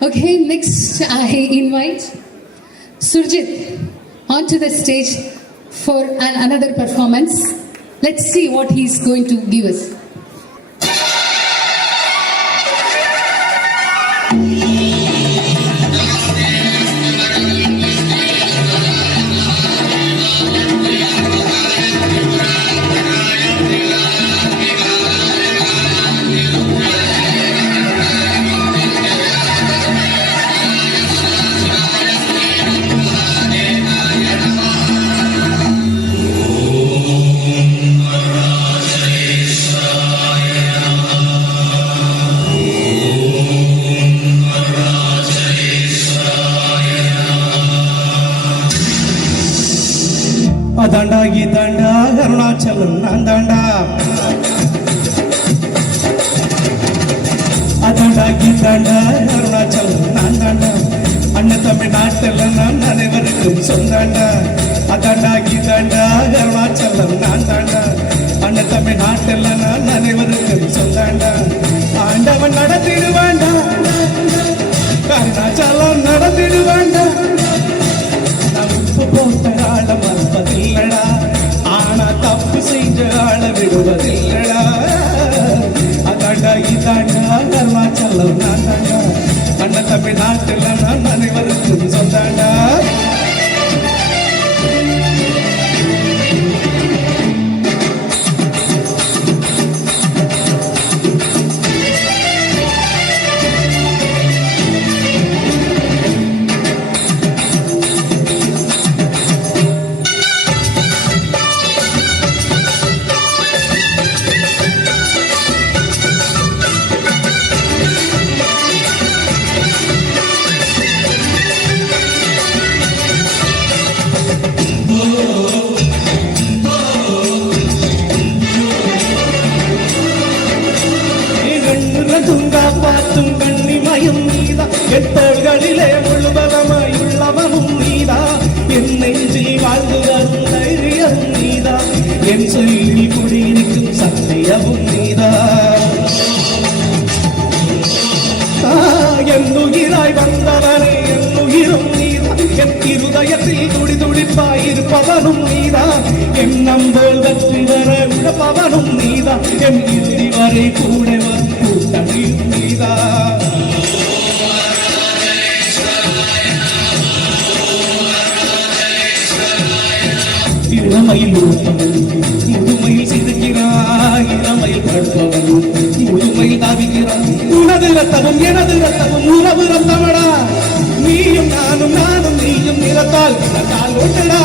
Okay, next I invite Surjit onto the stage for another performance. Let's see what he's going to give us. அதாண்டா இதாண்டா அருணாச்சலம் நான் தாண்டா அதாண்டா இதாண்டா அருணாச்சலம் நான் தாண்டா அண்ணன் தமிழ்நாட்டில் நான் அனைவருக்கும் சொந்தாண்டா அதாண்டா இதாண்டா அருணாச்சலம் நான் தாண்டா அண்ணன் தமிழ்நாட்டில் நான் அனைவருக்கும் சொந்தாண்டா ஆண்டவன் நடத்திடுவாண்டா அருணாச்சலம் நடத்திடுவாண்டா போட்ட ஆள மறப்பதில்லடா ஆனா தப்பு செஞ்ச ஆள விடுவதில்லடா அதாண்டா இதாண்டா அருணாச்சலம் நான் தாண்டா அண்ணன் தமிழ்நாட்டில் நான் அனைவருக்கும் சொந்தாண்டா துங்கா பார்த்தும் கண்ணிமயம் நீதா எத்தோள்களிலே முழுபலமாயுள்ளவனும் நீதா என் நெஞ்சில் வாழ்ந்து வரும் தைரியம் நீதா என் சொல்லி குடியிருக்கும் சத்தியமும் நீதா என் உயிராய் வந்தவனே என் உயிரும் நீதா என் இருதயத்தில் துடி துடிப்பாயிருப்பவனும் நீதா என் நம்போல் வெற்றி வர உழப்பவனும் நீதா என் இறுதி வரை கூட கூட்டணியும் நீதா இளமையில் உறுப்பவன் முதுமையில் சிதைக்கிறாய் இளமையில் படுப்பவன் முதுமையில் தாவிக்கிறான் உனது ரத்தமும் எனது ரத்தமும் உறவு ரத்தமடா நீயும் நானும் நீயும் நிறத்தால் ஒட்டடா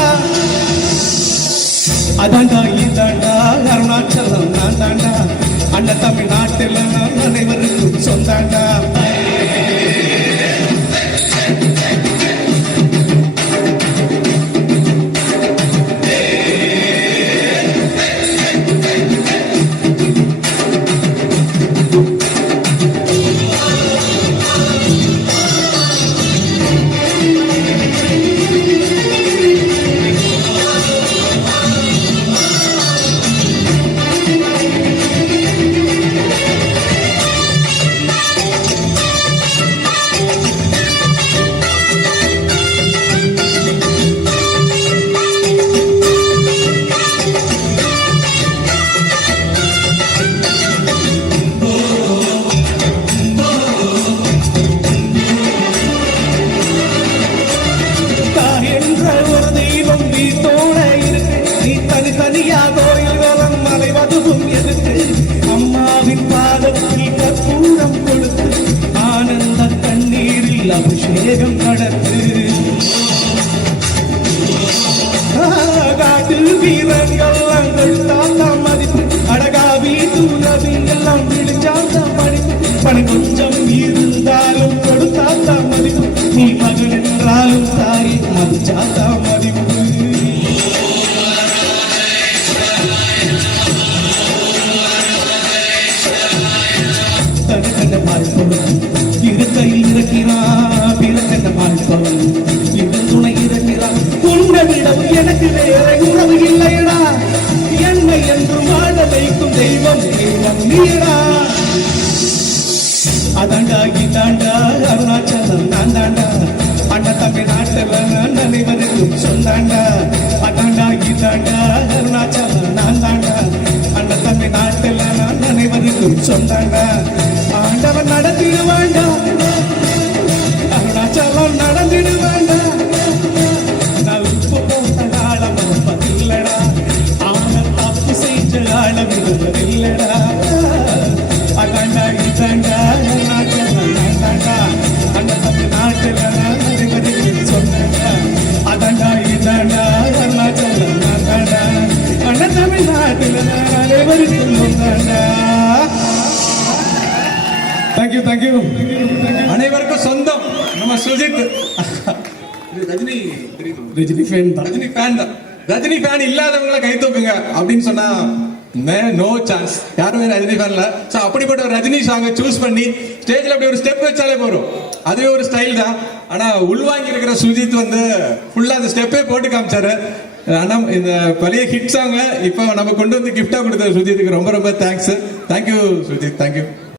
அதாண்டா இதாண்டா அருணாச்சலம் நான் தாண்டா அண்ணன் தமிழ்நாட்டில் நான் அனைவருக்கும் சொந்தாண்டா தனியா கோயில் வளம் மலைவதுவும் எதுக்கு அம்மாவின் பாதத்தில் கற்பூரம் கொடுத்து ஆனந்த கண்ணீரில் அபிஷேகம் நடத்து காட்டில் வீரர்கள் தாத்தா மதிப்பு அடகாவி தூரவி எல்லாம் விழிச்சாத்தா படிப்பு பணம் கொஞ்சம் இருந்தாலும் கொடுத்தாத்தா மதிப்பு நீ மகன் என்றாலும் தாய் மதிச்சாத்தா மதிப்பு இருக்கையில் இருக்கிறான் பிறக்கென்ன வாழ்க்கை நான் தாண்டா அண்ணன் தமிழ்நாட்டில் நான் அனைவருக்கும் சொந்தாண்டா அதாண்டா இதாண்டா அருணாச்சலம் நான் தாண்டா அண்ணன் தமிழ்நாட்டில் நான் அனைவருக்கும் சொந்தாண்டா ஆண்டவன் நடத்திடுவாண்டா அருணாச்சலம் நடந்திடுவாண்டா நான் உப்பு போட்ட காலம் பதில்லடா அவன் தப்பு செஞ்ச காலம் இல்லடா அதாண்டா இதாண்டா அருணாச்சலம் நான் தாண்டா அண்ணன் தமிழ்நாட்டில் நான் அனைவருக்கும் சொன்னாண்டா அதாண்டா இதாண்டா அருணாச்சலம் நான் தாண்டா அண்ணன் தமிழ்நாட்டில் நான் அனைவருக்கும் சொன்னாண்டா. தேங்க்யூ தேங்க்யூ அனைவருக்கும் சொந்தம் நம்ம சுஜித். இது ரஜினி ரஜினி ஃபேன் தான். ரஜினி ஃபேன் தான். ரஜினி ஃபேன் இல்லாதவங்களை கை தூக்குங்க அப்படின்னு சொன்னா நோ சான்ஸ், யாருமே ரஜினி ஃபேன் இல்ல. ஸோ அப்படிப்பட்ட ஒரு ரஜினி சாங்கை சூஸ் பண்ணி ஸ்டேஜ்ல அப்படி ஒரு ஸ்டெப் வச்சாலே போறோம், அதுவே ஒரு ஸ்டைல் தான். ஆனா உள்வாங்கி இருக்கிற சுஜித் வந்து ஃபுல்லா அந்த ஸ்டெப்பே போட்டு காமிச்சாரு. ஆனா இந்த பழைய ஹிட் சாங்க இப்போ நம்ம கொண்டு வந்து கிஃப்டா கொடுத்த சுஜித்துக்கு ரொம்ப ரொம்ப தேங்க்ஸ். Thank you Sujith, thank you.